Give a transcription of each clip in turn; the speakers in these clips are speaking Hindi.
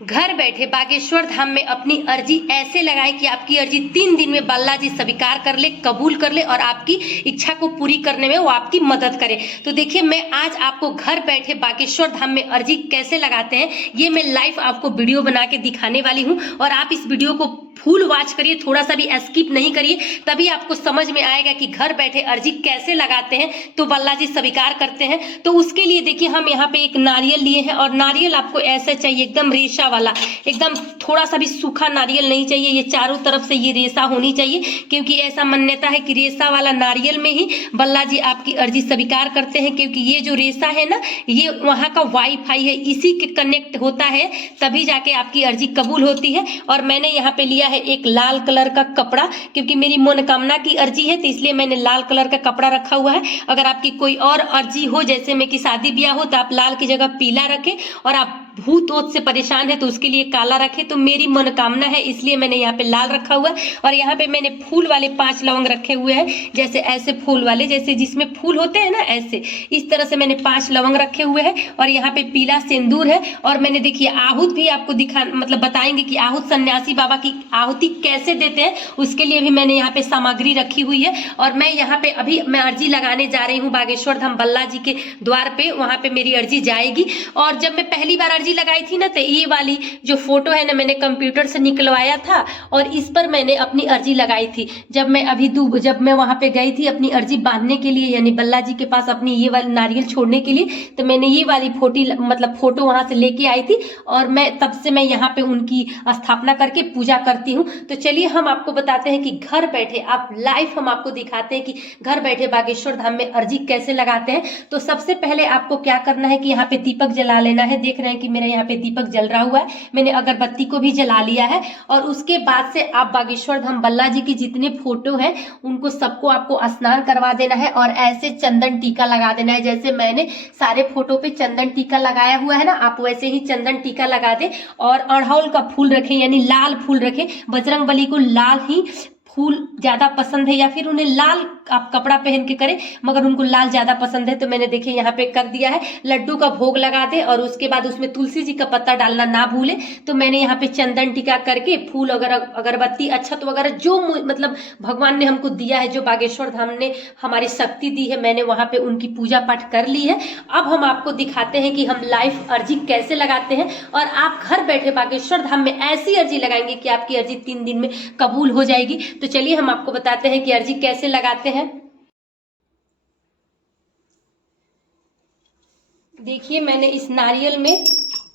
घर बैठे बागेश्वर धाम में अपनी अर्जी ऐसे लगाए कि आपकी अर्जी 3 दिन में बालाजी स्वीकार कर ले, कबूल कर ले और आपकी इच्छा को पूरी करने में वो आपकी मदद करे। तो देखिए, मैं आज आपको घर बैठे बागेश्वर धाम में अर्जी कैसे लगाते हैं ये मैं लाइव आपको वीडियो बना के दिखाने वाली हूँ। और आप इस वीडियो को फुल वॉच करिए, थोड़ा सा भी स्किप नहीं करिए, तभी आपको समझ में आएगा कि घर बैठे अर्जी कैसे लगाते हैं तो बालाजी स्वीकार करते हैं। तो उसके लिए देखिए, हम यहाँ पे एक नारियल लिए हैं और नारियल आपको ऐसा चाहिए एकदम रेशा वाला, एकदम थोड़ा सा भी सूखा नारियल नहीं चाहिए। ये चारों तरफ से ये रेशा होनी चाहिए, क्योंकि ऐसा मान्यता है कि रेशा वाला नारियल में ही बालाजी आपकी अर्जी स्वीकार करते हैं। क्योंकि ये जो रेशा है ना, ये वहाँ का वाईफाई है, इसी के कनेक्ट होता है, तभी जाके आपकी अर्जी कबूल होती है। और मैंने यहाँ पे लिया है एक लाल कलर का कपड़ा, क्योंकि मेरी मनोकामना की अर्जी है तो इसलिए मैंने लाल कलर का कपड़ा रखा हुआ है। अगर आपकी कोई और अर्जी हो, जैसे में कि शादी ब्याह हो, तो आप लाल की जगह पीला रखें, और आप भूत ओत से परेशान है तो उसके लिए काला रखें। तो मेरी मनोकामना है इसलिए मैंने यहाँ पे लाल रखा हुआ है। और यहाँ पे मैंने फूल वाले 5 लवंग रखे हुए हैं, जैसे ऐसे फूल वाले, जैसे जिसमें फूल होते हैं ना, ऐसे इस तरह से मैंने 5 लवंग रखे हुए हैं। और यहाँ पे पीला सिंदूर है। और मैंने देखिए आहूत भी आपको दिखा मतलब बताएंगे कि आहूत सन्यासी बाबा की आहुति कैसे देते हैं, उसके लिए भी मैंने यहाँ पे सामग्री रखी हुई है। और मैं यहाँ पे अभी मैं अर्जी लगाने जा रही हूँ बागेश्वर धाम बालाजी के द्वार पे, वहां पे मेरी अर्जी जाएगी। और जब मैं पहली बार अर्जी लगाई थी ना, तो ये वाली जो फोटो है ना, मैंने कंप्यूटर से निकलवाया था और इस पर मैंने अपनी अर्जी लगाई थी। जब मैं वहां पे गई थी अपनी अर्जी बांधने के लिए, यानी बालाजी के पास अपनी ये वाली नारियल छोड़ने के लिए, तो मैंने ये वाली फोटो वहां से लेके आई थी। और मैं तब से मैं यहाँ पे उनकी स्थापना करके पूजा करती हूँ। तो चलिए हम आपको बताते हैं कि घर बैठे आप लाइव हम आपको दिखाते हैं कि घर बैठे बागेश्वर धाम में अर्जी कैसे लगाते हैं। तो सबसे पहले आपको क्या करना है कि यहाँ पे दीपक जला लेना है। देख रहे हैं कि मेरा यहाँ पे दीपक जल रहा हुआ है, मैंने अगरबत्ती को भी जला लिया है। और उसके बाद से आप बागेश्वर धाम बालाजी की जितने फोटो हैं उनको सबको आपको स्नान करवा देना है और ऐसे चंदन टीका लगा देना है। जैसे मैंने सारे फोटो पे चंदन टीका लगाया हुआ है ना, आप वैसे ही चंदन टीका लगा दे। और अड़हुल का फूल रखें, यानी लाल फूल रखें। बजरंग बली को लाल ही फूल ज्यादा पसंद है, या फिर उन्हें लाल आप कपड़ा पहन के करें, मगर उनको लाल ज्यादा पसंद है। तो मैंने देखिए यहाँ पे कर दिया है। लड्डू का भोग लगा दे और उसके बाद उसमें तुलसी जी का पत्ता डालना ना भूले। तो मैंने यहाँ पे चंदन टीका करके फूल अगरबत्ती अक्षत वगैरह जो मतलब भगवान ने हमको दिया है, जो बागेश्वर धाम ने हमारी शक्ति दी है, मैंने वहां पे उनकी पूजा पाठ कर ली है। अब हम आपको दिखाते हैं कि हम लाइव अर्जी कैसे लगाते हैं और आप घर बैठे बागेश्वर धाम में ऐसी अर्जी लगाएंगे कि आपकी अर्जी 3 दिन में कबूल हो जाएगी। तो चलिए हम आपको बताते हैं कि अर्जी कैसे लगाते हैं। देखिए, मैंने इस नारियल में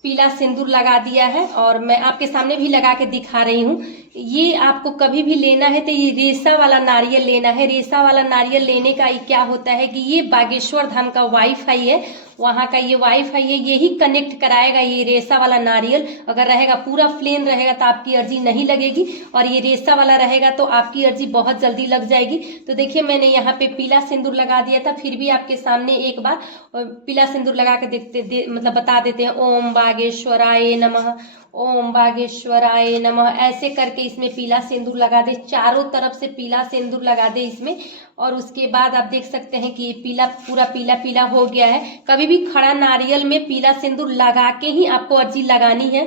पीला सिंदूर लगा दिया है और मैं आपके सामने भी लगा के दिखा रही हूँ। ये आपको कभी भी लेना है तो ये रेशा वाला नारियल लेना है। रेशा वाला नारियल लेने का क्या होता है कि ये बागेश्वर धाम का वाईफाई है, वहाँ का ये वाईफाई है, यही कनेक्ट कराएगा। ये रेशा वाला नारियल अगर रहेगा, पूरा प्लेन रहेगा तो आपकी अर्जी नहीं लगेगी, और ये रेशा वाला रहेगा तो आपकी अर्जी बहुत जल्दी लग जाएगी। तो देखिए, मैंने यहाँ पे पीला सिंदूर लगा दिया था, फिर भी आपके सामने एक बार पीला सिंदूर लगा के मतलब बता देते हैं। ओम बागेश्वराय नमः, ओम बागेश्वराय नमः, ऐसे करके इसमें पीला सिंदूर लगा दे। चारों तरफ से पीला सिंदूर लगा दे इसमें। और उसके बाद आप देख सकते हैं कि ये पीला पूरा पीला पीला हो गया है। कभी भी खड़ा नारियल में पीला सिंदूर लगा के ही आपको अर्जी लगानी है।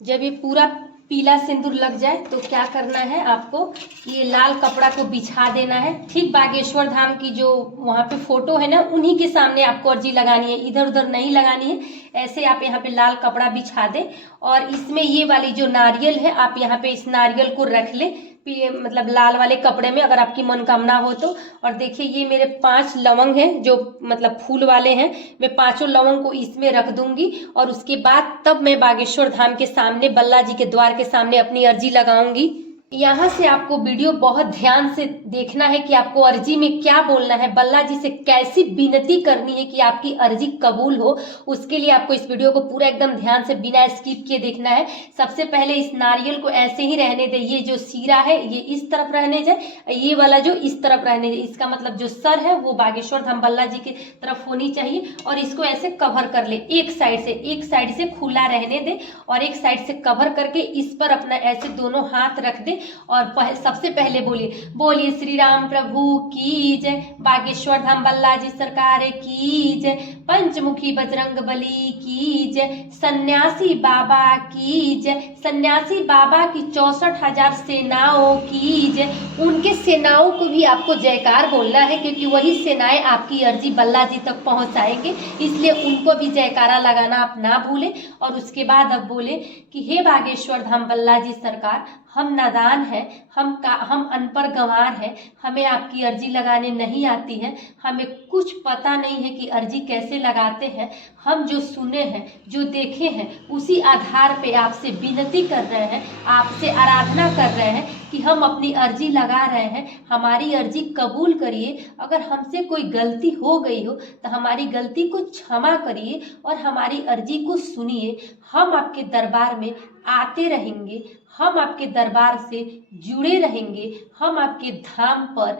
जब ये पूरा पीला सिंदूर लग जाए तो क्या करना है, आपको ये लाल कपड़ा को बिछा देना है। ठीक बागेश्वर धाम की जो वहाँ पे फोटो है ना, उन्हीं के सामने आपको अर्जी लगानी है, इधर उधर नहीं लगानी है। ऐसे आप यहाँ पे लाल कपड़ा बिछा दें और इसमें ये वाली जो नारियल है, आप यहाँ पे इस नारियल को रख ले, मतलब लाल वाले कपड़े में, अगर आपकी मनोकामना हो तो। और देखिए, ये मेरे 5 लवंग हैं जो मतलब फूल वाले हैं। मैं 5 लवंग को इसमें रख दूंगी और उसके बाद तब मैं बागेश्वर धाम के सामने बालाजी के द्वार के सामने अपनी अर्जी लगाऊंगी। यहाँ से आपको वीडियो बहुत ध्यान से देखना है कि आपको अर्जी में क्या बोलना है, बालाजी से कैसी विनती करनी है कि आपकी अर्जी कबूल हो। उसके लिए आपको इस वीडियो को पूरा एकदम ध्यान से बिना स्किप किए देखना है। सबसे पहले इस नारियल को ऐसे ही रहने दे, ये जो सिरा है ये इस तरफ रहने जाए, ये वाला जो इस तरफ रहने जाए। इसका मतलब जो सर है वो बागेश्वर धाम बालाजी की तरफ होनी चाहिए। और इसको ऐसे कवर कर ले, एक साइड से खुला रहने दे और एक साइड से कवर करके इस पर अपना ऐसे दोनों हाथ रख दे लीजिए और सबसे पहले बोलिए, बोलिए श्री राम प्रभु की जय, बागेश्वर धाम बालाजी सरकार की जय, पंचमुखी बजरंग बली की जय, सन्यासी बाबा की जय, सन्यासी बाबा की 64,000 सेनाओं की जय। उनके सेनाओं को भी आपको जयकार बोलना है, क्योंकि वही सेनाएं आपकी अर्जी बालाजी तक पहुंचाएंगे, इसलिए उनको भी जयकारा लगाना आप ना भूलें। और उसके बाद अब बोले कि हे बागेश्वर धाम बालाजी सरकार, हम नादान हैं, हम अनपढ़ गंवार हैं, हमें आपकी अर्जी लगाने नहीं आती है, हमें कुछ पता नहीं है कि अर्जी कैसे लगाते हैं। हम जो सुने हैं, जो देखे हैं, उसी आधार पे आपसे विनती कर रहे हैं, आपसे आराधना कर रहे हैं कि हम अपनी अर्जी लगा रहे हैं, हमारी अर्जी कबूल करिए। अगर हमसे कोई गलती हो गई हो तो हमारी गलती को क्षमा करिए और हमारी अर्जी को सुनिए। हम आपके दरबार में आते रहेंगे, हम आपके दरबार से जुड़े रहेंगे, हम आपके धाम पर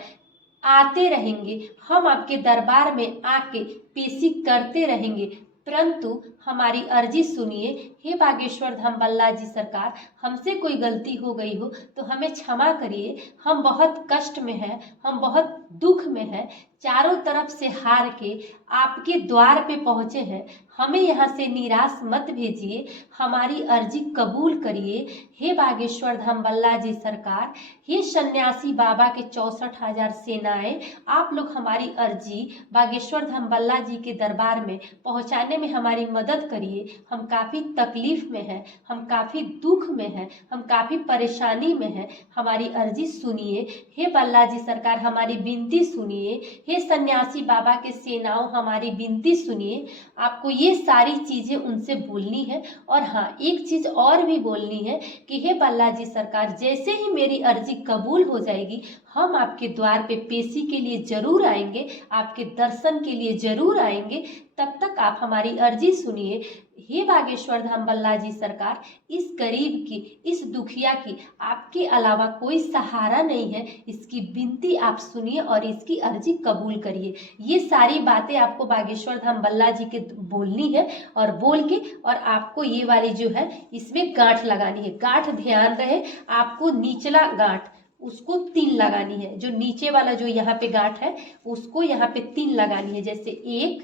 आते रहेंगे, हम आपके दरबार में आके पेशी करते रहेंगे, परंतु हमारी अर्जी सुनिए। हे बागेश्वर धाम बालाजी सरकार, हमसे कोई गलती हो गई हो तो हमें क्षमा करिए। हम बहुत कष्ट में हैं, हम बहुत दुख में हैं, चारों तरफ से हार के आपके द्वार पे पहुँचे हैं, हमें यहाँ से निराश मत भेजिए, हमारी अर्जी कबूल करिए। हे बागेश्वर धाम बालाजी सरकार, हे सन्यासी बाबा के 64,000 सेनाएं, आप लोग हमारी अर्जी बागेश्वर धाम बालाजी के दरबार में पहुँचाने में हमारी मदद करिए। हम काफ़ी तकलीफ में हैं, हम काफ़ी दुख में हैं, हम काफ़ी परेशानी में हैं, हमारी अर्जी सुनिए। हे बालाजी सरकार, हमारी विनती सुनिए। हे सन्यासी बाबा के सेनाओं, हमारी विनती सुनिए। आपको ये सारी चीज़ें उनसे बोलनी है। और हाँ, एक चीज़ और भी बोलनी है कि हे बालाजी सरकार, जैसे ही मेरी अर्जी कबूल हो जाएगी, हम आपके द्वार पे पेशी के लिए ज़रूर आएंगे, आपके दर्शन के लिए ज़रूर आएंगे। तब तक आप हमारी अर्जी सुनिए। हे बागेश्वर धाम बालाजी सरकार, इस गरीब की, इस दुखिया की आपके अलावा कोई सहारा नहीं है, इसकी विनती आप सुनिए और इसकी अर्जी कबूल करिए। ये सारी बातें आपको बागेश्वर धाम बालाजी के बोलनी है और बोल के, और आपको ये वाली जो है इसमें गांठ लगानी है। गांठ ध्यान रहे, आपको निचला गांठ उसको 3 लगानी है, जो नीचे वाला जो यहाँ पे गांठ है उसको यहाँ पे 3 लगानी है। जैसे 1,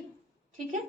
ठीक है,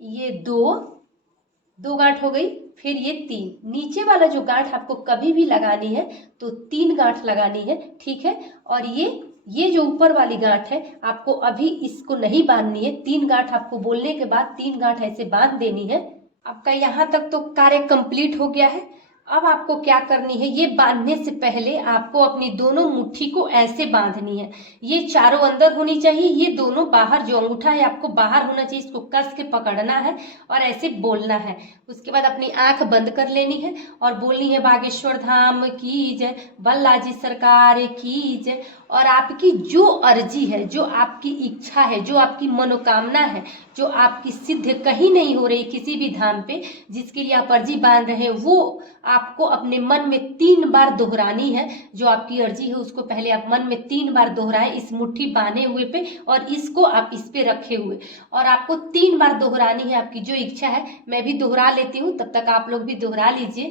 ये 2 गांठ हो गई, फिर ये 3। नीचे वाला जो गांठ आपको कभी भी लगानी है तो 3 गांठ लगानी है, ठीक है। और ये जो ऊपर वाली गांठ है आपको अभी इसको नहीं बांधनी है। 3 गांठ आपको बोलने के बाद 3 गांठ ऐसे बांध देनी है। आपका यहाँ तक तो कार्य कंप्लीट हो गया है। अब आपको क्या करनी है, ये बांधने से पहले आपको अपनी दोनों मुट्ठी को ऐसे बांधनी है। ये चारों अंदर होनी चाहिए, ये दोनों बाहर, जो अंगूठा है आपको बाहर होना चाहिए। इसको कस के पकड़ना है और ऐसे बोलना है। उसके बाद अपनी आंख बंद कर लेनी है और बोलनी है, बागेश्वर धाम की जय, बालाजी सरकार की जय। और आपकी जो अर्जी है, जो आपकी इच्छा है, जो आपकी मनोकामना है, जो आपकी सिद्ध कहीं नहीं हो रही किसी भी धाम पे, जिसके लिए आप अर्जी बांध रहे हैं, वो आपको अपने मन में 3 बार दोहरानी है। जो आपकी अर्जी है उसको पहले आप मन में 3 बार दोहराएं, इस मुट्ठी बांधे हुए पे, और इसको आप इस पे रखे हुए, और आपको 3 बार दोहरानी है आपकी जो इच्छा है। मैं भी दोहरा लेती हूँ, तब तक आप लोग भी दोहरा लीजिए।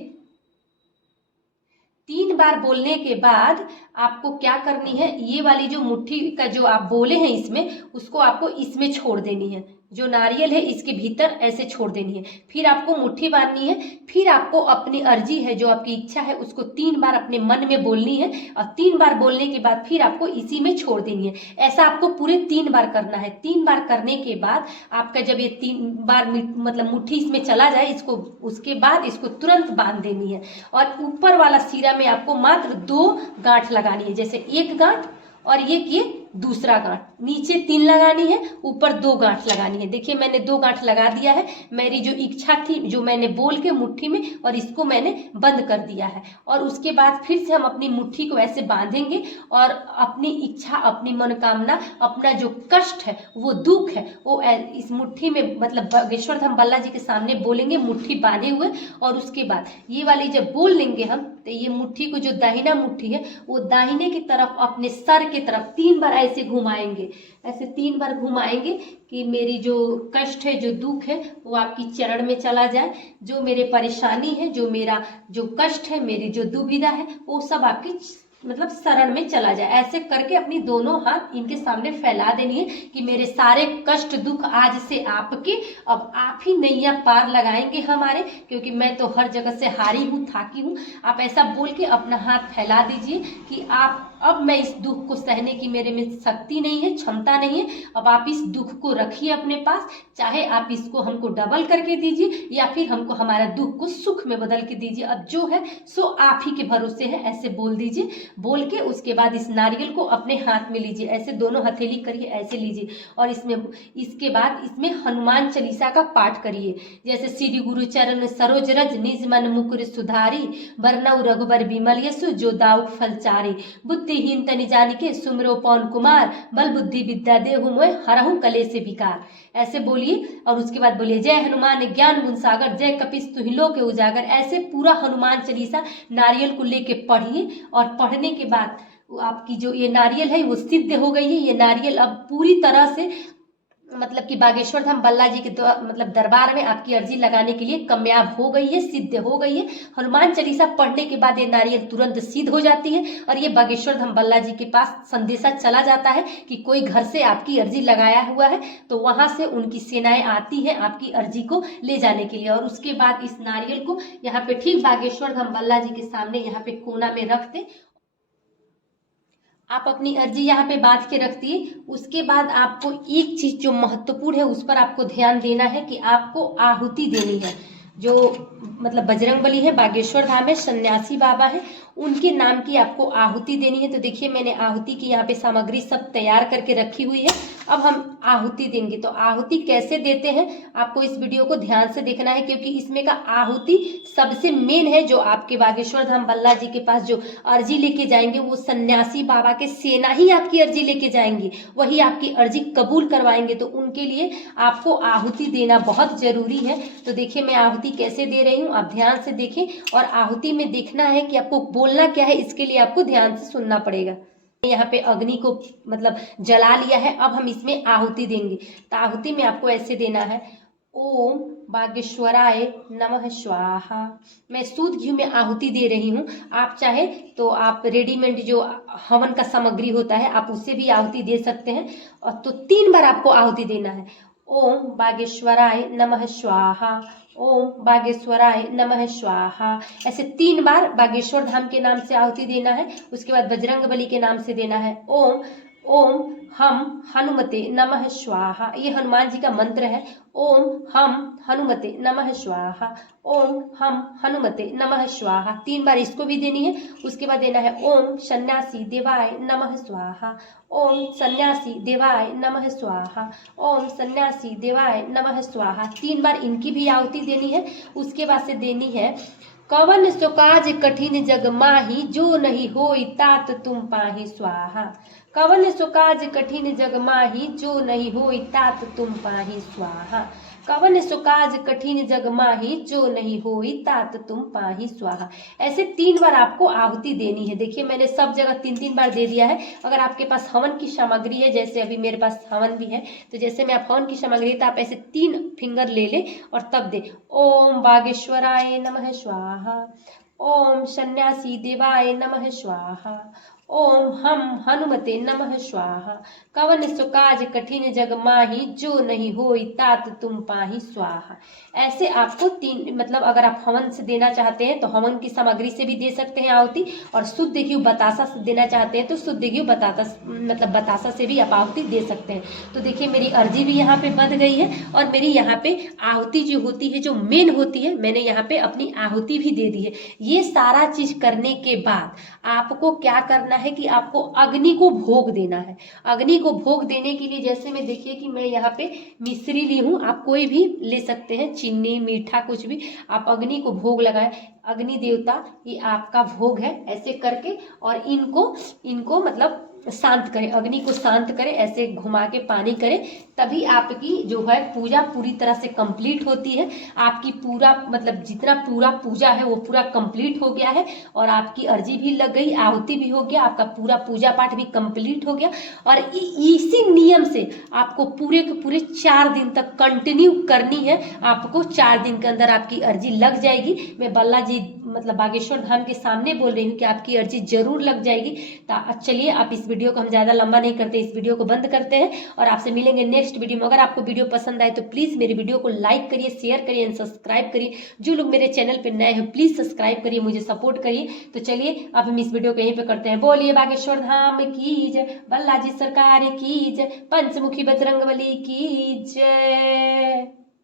3 बार बोलने के बाद आपको क्या करनी है, ये वाली जो मुट्ठी का जो आप बोले हैं इसमें, उसको आपको इसमें छोड़ देनी है। जो नारियल है इसके भीतर ऐसे छोड़ देनी है। फिर आपको मुट्ठी बांधनी है। फिर आपको अपनी अर्जी है, जो आपकी इच्छा है, उसको 3 बार अपने मन में बोलनी है, और 3 बार बोलने के बाद फिर आपको इसी में छोड़ देनी है। ऐसा आपको पूरे 3 बार करना है। 3 बार करने के बाद आपका जब ये 3 बार मतलब मुट्ठी इसमें चला जाए, इसको उसके बाद इसको तुरंत बांध देनी है। और ऊपर वाला सिरा में आपको मात्र 2 गांठ लगानी है। जैसे 1 गांठ और ये दूसरा गांठ, नीचे 3 लगानी है, ऊपर 2 गांठ लगानी है। देखिए मैंने 2 गांठ लगा दिया है। मेरी जो इच्छा थी, जो मैंने बोल के मुट्ठी में, और इसको मैंने बंद कर दिया है। और उसके बाद फिर से हम अपनी मुट्ठी को ऐसे बांधेंगे और अपनी इच्छा, अपनी मनोकामना, अपना जो कष्ट है, वो दुख है, वो इस मुट्ठी में, मतलब बागेश्वर धाम बालाजी के सामने बोलेंगे मुट्ठी बांधे हुए। और उसके बाद ये वाली जब बोल लेंगे हम, तो ये मुट्ठी को, जो दाहिना मुट्ठी है, वो दाहिने की तरफ, अपने सर की तरफ 3 बार ऐसे घुमाएंगे, ऐसे 3 बार घुमाएंगे कि मेरी जो कष्ट है, जो दुख है, वो आपकी चरण में चला जाए। जो मेरे परेशानी है, जो मेरा जो कष्ट है, मेरी जो दुविधा है, वो सब आपकी मतलब शरण में चला जाए। ऐसे करके अपनी दोनों हाथ इनके सामने फैला देनी है कि मेरे सारे कष्ट दुख आज से आपके, अब आप ही नैया पार लगाएंगे हमारे, क्योंकि मैं तो हर जगह से हारी हूँ, थाकी हूँ। आप ऐसा बोल के अपना हाथ फैला दीजिए कि आप, अब मैं इस दुख को सहने की मेरे में शक्ति नहीं है, क्षमता नहीं है। अब आप इस दुख को रखिए अपने पास, चाहे आप इसको हमको डबल करके दीजिए या फिर हमको हमारा दुख को सुख में बदल के दीजिए। अब जो है सो आप ही के भरोसे है, ऐसे बोल दीजिए। बोल के उसके बाद इस नारियल को अपने हाथ में लीजिए, ऐसे दोनों हथेली करिए, ऐसे लीजिए, और इसमें इसके बाद इसमें हनुमान चालीसा का पाठ करिए। जैसे श्री गुरु चरण सरोज रज निज मन मुकुर सुधारी, बरनऊ रघुबर बिमल यशु जो दाऊ फलचारी, बुद्धिहीन तनि जानिके सुमिरो पवन कुमार, बल बुद्धि विद्या देहु मोय हरहु कलेस विकार। ऐसे बोलिए और उसके बाद बोलिए जय हनुमान ज्ञान गुण सागर, जय कपीस तुहि लोक उजागर। ऐसे पूरा हनुमान चालीसा नारियल को लेके पढ़िए, और पढ़ने के बाद आपकी जो ये नारियल है वो सिद्ध हो गई है। ये नारियल अब पूरी तरह से मतलब कि बागेश्वर धाम बल्ला जी के मतलब दरबार में आपकी अर्जी लगाने के लिए कामयाब हो गई है, सिद्ध हो गई है। हनुमान चालीसा पढ़ने के बाद ये नारियल तुरंत सिद्ध हो जाती है, और ये बागेश्वर धाम बल्ला जी के पास संदेशा चला जाता है कि कोई घर से आपकी अर्जी लगाया हुआ है, तो वहां से उनकी सेनाएं आती हैं आपकी अर्जी को ले जाने के लिए। और उसके बाद इस नारियल को यहाँ पे ठीक बागेश्वर धाम बल्ला जी के सामने यहाँ पे कोना में रख दे। आप अपनी अर्जी यहाँ पे बांध के रख दिए। उसके बाद आपको एक चीज जो महत्वपूर्ण है उस पर आपको ध्यान देना है कि आपको आहुति देनी है। जो मतलब बजरंगबली है, बागेश्वर धाम है, सन्यासी बाबा है, उनके नाम की आपको आहुति देनी है। तो देखिए मैंने आहुति की यहाँ पे सामग्री सब तैयार करके रखी हुई है। अब हम आहुति देंगे। तो आहुति कैसे देते हैं आपको इस वीडियो को ध्यान से देखना है, क्योंकि इसमें का आहुति सबसे मेन है। जो आपके बागेश्वर धाम बल्ला जी के पास जो अर्जी लेके जाएंगे, वो सन्यासी बाबा के सेना ही आपकी अर्जी लेके जाएंगे, वही आपकी अर्जी कबूल करवाएंगे। तो उनके लिए आपको आहुति देना बहुत जरूरी है। तो देखिए मैं आहुति कैसे दे रही हूँ, आप ध्यान से देखें। और आहुति में देखना है कि आपको बोलना क्या है, इसके लिए आपको ध्यान से सुनना पड़ेगा। यहाँ पे अग्नि को मतलब जला लिया है, अब हम इसमें आहुति देंगे। तो आहुति में आपको ऐसे देना है, ओम बागेश्वराय नमः स्वाहा। मैं शुद्ध घी में आहुति दे रही हूँ। आप चाहे तो आप रेडीमेड जो हवन का सामग्री होता है आप उससे भी आहुति दे सकते हैं। और तो 3 बार आपको आहुति देना है। ओम बागेश्वराय नमः स्वाहा, ओम बागेश्वराय नमः स्वाहा। ऐसे 3 बार बागेश्वर धाम के नाम से आहुति देना है। उसके बाद बजरंगबली के नाम से देना है, ओम ओम हम हनुमते नमः स्वाहा। ये हनुमान जी का मंत्र है, ओम हम हनुमते नमः स्वाहा, ओम हम हनुमते नमः स्वाहा। 3 बार इसको भी देनी है। उसके बाद देना है ओम सन्यासी देवाय नमः स्वाहा, ओम सन्यासी देवाय नमः स्वाहा, ओम सन्यासी देवाय नमः स्वाहा। 3 बार इनकी भी आहुति देनी है। उसके बाद से देनी है, कवन सो काज कठिन जग माही, जो नहीं होई तात तुम पाही स्वाहा। कवन सो काज कठिन जग माही, जो नहीं होई तात तुम पाही स्वाहा। कवन सो काज कठिन जग माही, जो नहीं होई तात तुम पाही स्वाहा। ऐसे 3 बार आपको आहुति देनी है। देखिए मैंने सब जगह 3-3 बार दे दिया है। अगर आपके पास हवन की सामग्री है, जैसे अभी मेरे पास हवन भी है, तो जैसे में आप हवन की सामग्री तो आप ऐसे 3 फिंगर ले ले और तब दे। ओम बागेश्वराय नमः स्वाहा, ओम सन्यासी देवाय नमः स्वाहा, ओम हम हनुमते नमः स्वाहा। कवन सो काज कठिन जग माही, जो नहीं होई तात तुम पाही स्वाहा। ऐसे आपको 3 मतलब अगर आप हवन से देना चाहते हैं तो हवन की सामग्री से भी दे सकते हैं आहुति, और शुद्ध घी बतासा से देना चाहते हैं तो शुद्ध घी बतासा से भी आप आहुति दे सकते हैं। तो देखिए मेरी अर्जी भी यहाँ पे बंध गई है, और मेरी यहाँ पे आहुति जो होती है, जो मेन होती है, मैंने यहाँ पे अपनी आहुति भी दे दी है। ये सारा चीज करने के बाद आपको क्या करना है कि आपको अग्नि को भोग देना है। अग्नि को भोग देने के लिए जैसे मैं देखिए कि मैं यहाँ पे मिश्री ली हूँ, आप कोई भी ले सकते हैं, चीनी मीठा कुछ भी, आप अग्नि को भोग लगाए। अग्नि देवता ये आपका भोग है, ऐसे करके और इनको मतलब शांत करें, अग्नि को शांत करें, ऐसे घुमा के पानी करें तभी आपकी जो है पूजा पूरी तरह से कंप्लीट होती है। आपकी पूरा मतलब जितना पूरा पूजा है वो पूरा कंप्लीट हो गया है और आपकी अर्जी भी लग गई, आहुति भी हो गया, आपका पूरा पूजा पाठ भी कंप्लीट हो गया। और इसी नियम से आपको पूरे के पूरे 4 दिन तक कंटिन्यू करनी है। आपको 4 दिन के अंदर आपकी अर्जी लग जाएगी। मैं बालाजी मतलब बागेश्वर धाम के सामने बोल रही हूँ कि आपकी अर्जी जरूर लग जाएगी। तो चलिए आप इस वीडियो को हम ज़्यादा लंबा नहीं करते, इस वीडियो को बंद करते हैं और आपसे मिलेंगे नेक्स्ट वीडियो में। अगर आपको वीडियो पसंद आए तो प्लीज़ मेरे वीडियो को लाइक करिए, शेयर करिए एंड सब्सक्राइब करिए। जो लोग मेरे चैनल पर नए हैं प्लीज़ सब्सक्राइब करिए, मुझे सपोर्ट करिए। तो चलिए अब हम इस वीडियो को यहीं पे करते हैं। बोलिए बागेश्वर धाम की जय, बालाजी सरकार की जय, पंचमुखी बजरंगबली की जय।